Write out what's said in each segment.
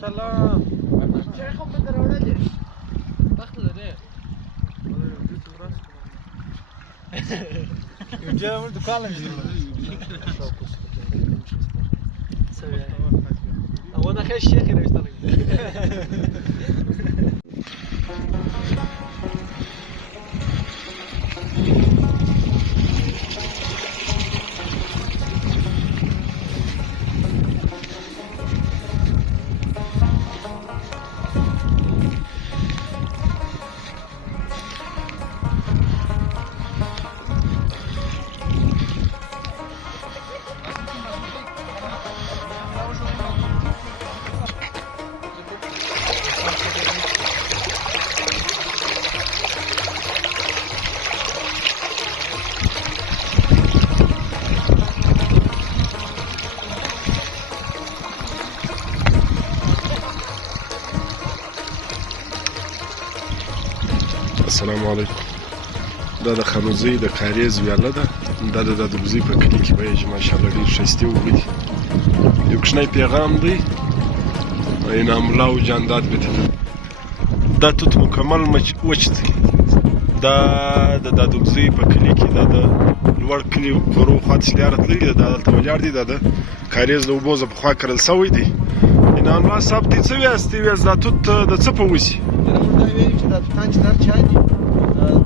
سلام چای خو په دروړلې وخت لري جا موږ دکان لږ هو ده خير الشيخ اللي بيشتغل السلام علیکم. دا د خانوزۍ د کاریز ویاله ده. دا د دادګزۍ په کلي کې وایي چې ماشاءالله ډېر ښایستې اوبه دي. یو کوچنی پیغام دی انعام الله او جانداد بته دا توت مکمل وچ دی. دا د دادګزۍ په کلي کې دا د لوړ کلي ورو خواته سلیارت لري. دا دلته ولاړ دی. دا د کاریز د اوبو ځای پخوا کرل سوی دی. انعام الله صاحب ته څه ویاست؟ ویاست دا توت د څه په وسي؟ موږ دا ویلي چې دا توتان چې دا چا دي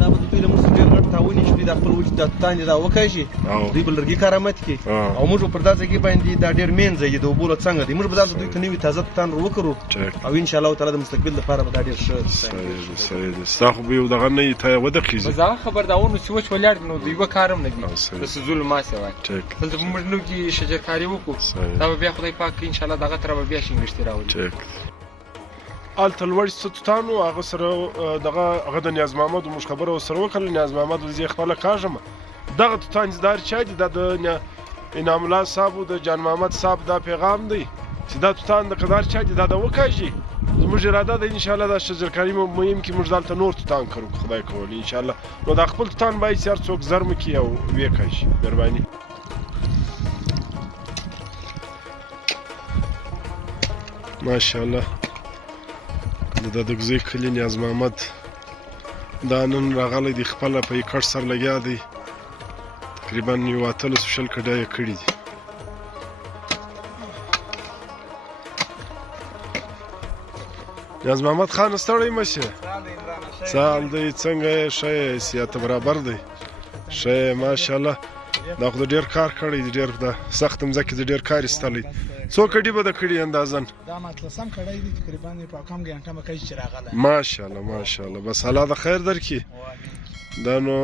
دا به د دوی له موږ څخه ډېر غټ تاوان یې چې دوی دا خپل وجود دا توتان دي دا وکاږي دوی به لرګي کارامت کړي او موږ پر دا ځای باندې دا ډېر مین ځای دی د اوبو له څنګه دی. موږ به داسې دوی ته نوي تازه توتان وکړو او انشاءالله تعالی د مستقبل لپاره به دا ډېر ښه صحیح دی. ستا خو به یو دغه نه وي ته ودقېږي بس هغه خبردارونو چې وچ ولاړ دي نو د یوه کار هم نه دي د سزولو ماسې وایي دلته به موږ نوکي شجرکاري وکړو دا به بیا خدای پاک انشاءالله دغه طرف به بیا شینګښتې راولي. هلته لوړ څه توتان وو هغه سره دغه هغه د نیاز محمد موږ خبره ورسره وکړله. نیاز محمد وایي زه یې خپله کاږم. دغه توتان چې دا هر چا دي دا د انعام الله صاحب او د جان محمد صاحب دا پیغام دی چې دا توتان د که د هر چا دي دا د وکاږي. زموږ اراده ده انشاءالله دا شجرکاري مهم کې موږ دلته نور توتان کرو خدای کولی انشاءالله. نو دا خپل توتان باید چې هر څوک زرم کړي او ویې کاږي. مهرباني. ماشاءالله د دادګزۍ کلي نیاز محمد دا نن راغلی دی خپله په یې کټ سر لګیا دی. تقریبا یو 1800 کډه یې کړي دي. نیاز محمد خان ستړی مه شې. سهال دی څنګه یې ښه یې صحت برابر دی ښه یې ماشاءالله. دا خو د ډېر کار کړی دی ډېر د سخت مځکې د ډېر کار ایستلی. څو کډې به د کړي اندازن؟ دا مطلسم کړی دی تقریبا په کم ګنټه مکه چې راغلی. ماشاءالله ماشاءالله. بس الله د خیر درکړي. دا نو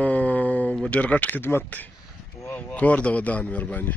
ډېر غټ خدمت دی کور د ودان. مهرباني.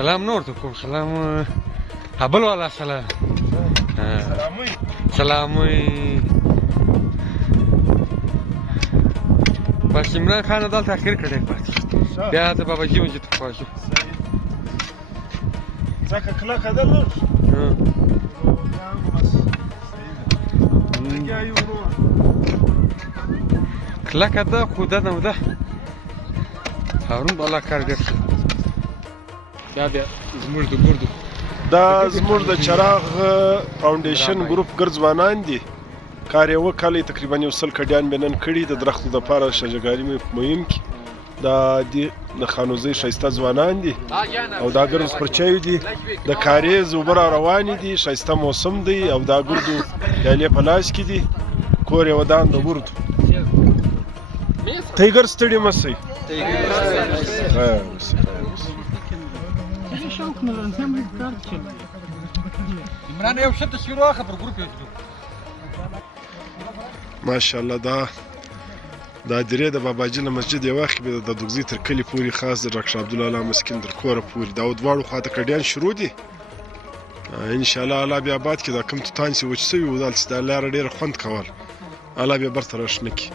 سلام نور ته کوم سلام هبل والا سلام سلامي بس عمران خان دلته اخر کړی پاتې بیا ته بابا جی وځي ته خوښ ځکه کلکه ده لږ کلکه ده خو ده نه ده هارون بالا کارګر دا بیا زموږ د ګردو دا زموږ د چراغ فاونډیشن ګروپ ګرد ځوانان دي کار یې وکړی تقریبا 100 کډیان به نن کړي د درختو دپاره شجرکاري مهم کې دا د خانوزۍ ښایسته ځوانان دي او دا ګردو سپرچیو دي د کاریز اوبه را روانې دي ښایسته موسم دی او دا ګردو پیالې په لاس کې دي کور یې ودان د ګردو تیګر ستړي مه سئ ماشاءالله دا درې د باباجي له مسجد یو وخت کې د دوګزي تر کلي پورې خاص د ډاکټر عبدالله مسکین تر کوره پورې دا دواړو خواته کډیان شروع دي انشاءالله الله بیا آباد کړي دا کوم توتان چې وچ سوي وو دلته دا لاره ډېره خوند کول الله بیا برته راشنه کړي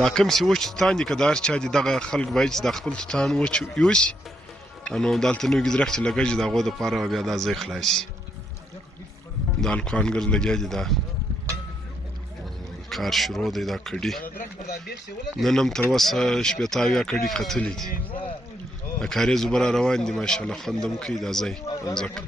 دا کوم چې وچ توتان دي که د هر چا دي دغه خلک باید چې دا خپل توتان وچ یوسي نو دلته نوي ګدرخت چې لګی د هغو دپاره بیا دا ځای خلاص شي دا هلکوانګر لګیا دي دا کار شروع دی دا کډي نن هم تر اوسه شپېته اویا کډي ختلي دي د کاریز اوبه را روان دي ماشاءالله خوند هم کوي دا ځای مځکه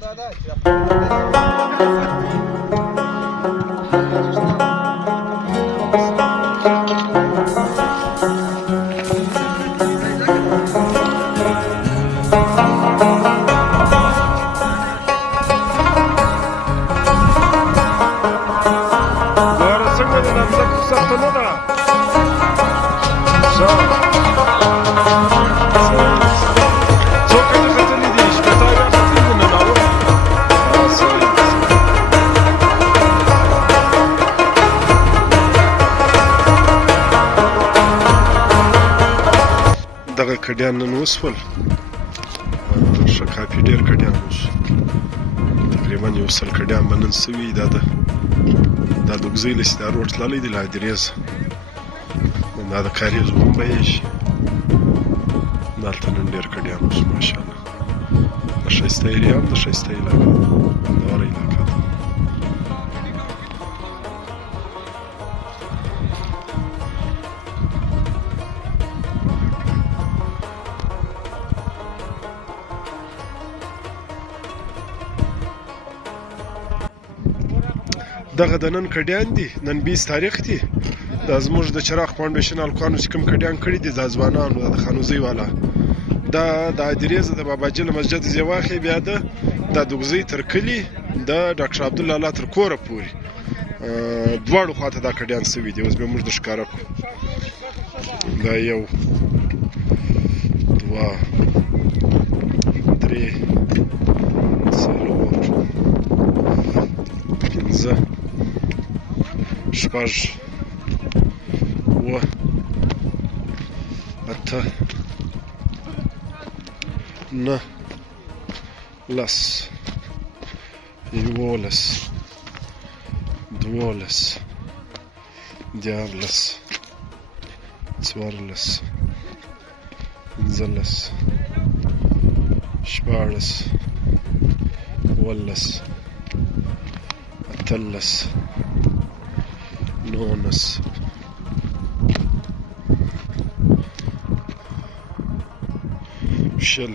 دغه کډیان نن وسول ښه کافي ډېر کډیان وسو تقریبا یو سل کډیان به نن سوي دا د دوګزۍ له سیده روډ تللی دی له هدیرېز دا د کاریز اوبه به یې شي دلته نن ډېر کډیان وسو ماشاءالله د ښایسته ایریا هم د ښایسته علاقه خوندوره علاقه ده دغه د نن کډیان دي نن 20 تاریخ دی دا زموږ د چراغ فاونډیشن هلکانو چې کوم کډیان کړي دي دا ځوانانو د خانوزۍ والا دا د هدیرېز د باباجي له مسجد ځای واخې بیا د دوګزۍ تر کلي د ډاکټر عبدالله تر کوره پورې دواړو خواته دا کډیان سوي دي اوس به موږ د ښکاره کړو دا یو دوه درې څلور پنځه شپږ اووه اته نه لس یوولس دولس دیارلس څوارلس پنځلس شپاړس اوولس اتلس نولس شل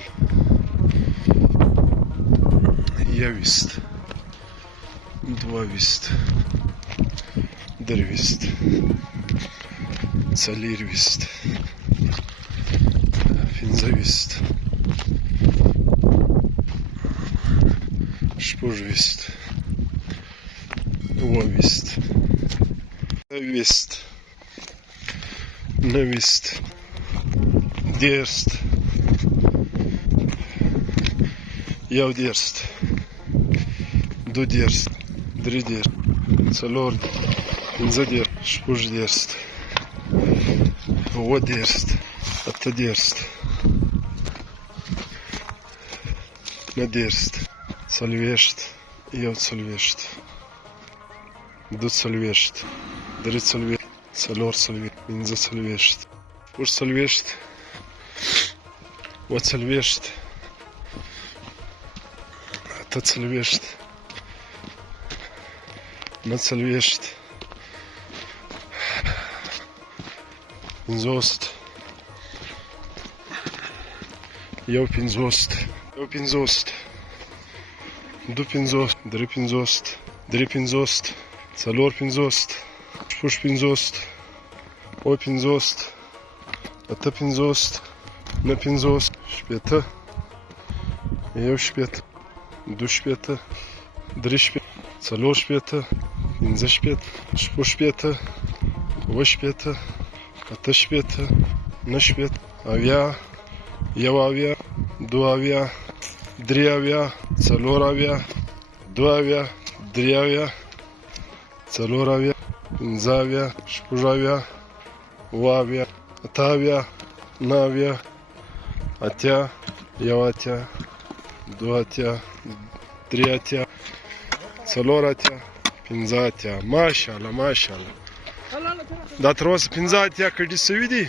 یویست دوهویست درویست څلېرویست پنځهویست شپږویست اووهویست اویست نهویست دېرست یودېرست دودېرست درېدېرست څلوردېرست پنځهدېرست شپږدېرست اووهدېرست اتهدېرست نهدېرست څلوېښت یوڅلوېښت دوهڅلوېښت درېڅلوېښت څلورڅلوېښت پنځهڅلوېښت شپږڅلوېښت اووهڅلوېښت اتهڅلوېښت نهڅلوېښت پنځوست یوپنځوست یوپنځوست دوهپنځوست درېپنځوست درېپنځوست څلورپنځوست شپږپنځوست اووهپنځوست اتهپنځوست نه 50 شپېته 1 شپېته 2 شپېته 3 شپېته 4 شپېته 5 شپېته 6 شپېته 7 شپېته 8 شپېته 9 شپېته 80 1 80 2 80 3 80 4 80 2 80 3 80 4 80 5 80 6 80 8 80 9 80 1 80 2 80 3 80 4 80 5 80 ماشاءالله ماشاءالله دا تر اوسه 5 80 کډې سوي دي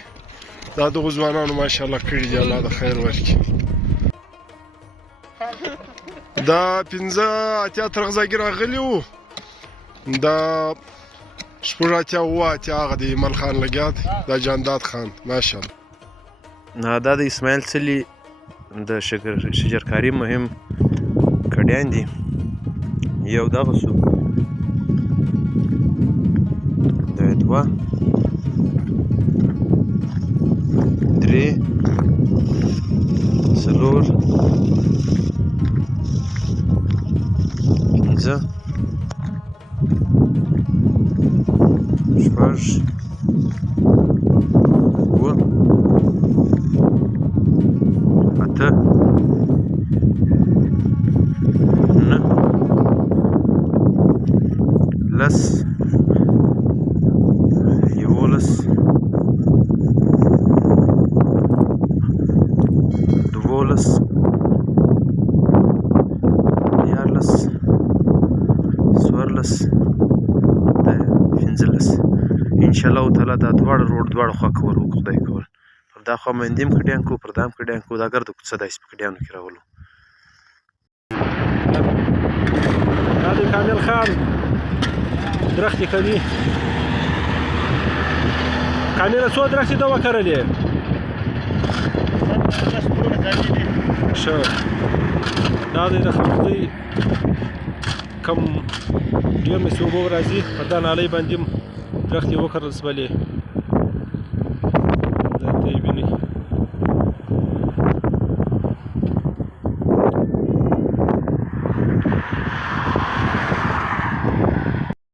دا دغو ځوانانو ماشاءالله کړي دي الله د خیر ورکړي دا 5 80 تر غزاګي راغلي وو دا 6 80 اوه 80 هغه د ایمل خان لګیا دی دا جانداد خان ماشاءالله دا د اسماعیل سلي د شجرکاري مهم کډیان دي یو دغه سو دا 2 3 4 5 6 لس 11 12 14 14 15 انشاءالله تعالی دا دواړه روډ دواړه خوا کول وکړو خدای کول پر دا خوا مندې هم کډیان کو پر دا هم کډیان کو دا ګرده کوڅه داسې په کډیانو کې راولو دا د کامل خان درختې کوي کامله څو درختې ده وکرلې ښه دا دی د خربوزۍ کم ډېر مې اوبه راځي پر دا نالۍ باندې هم درختې وکرل سولې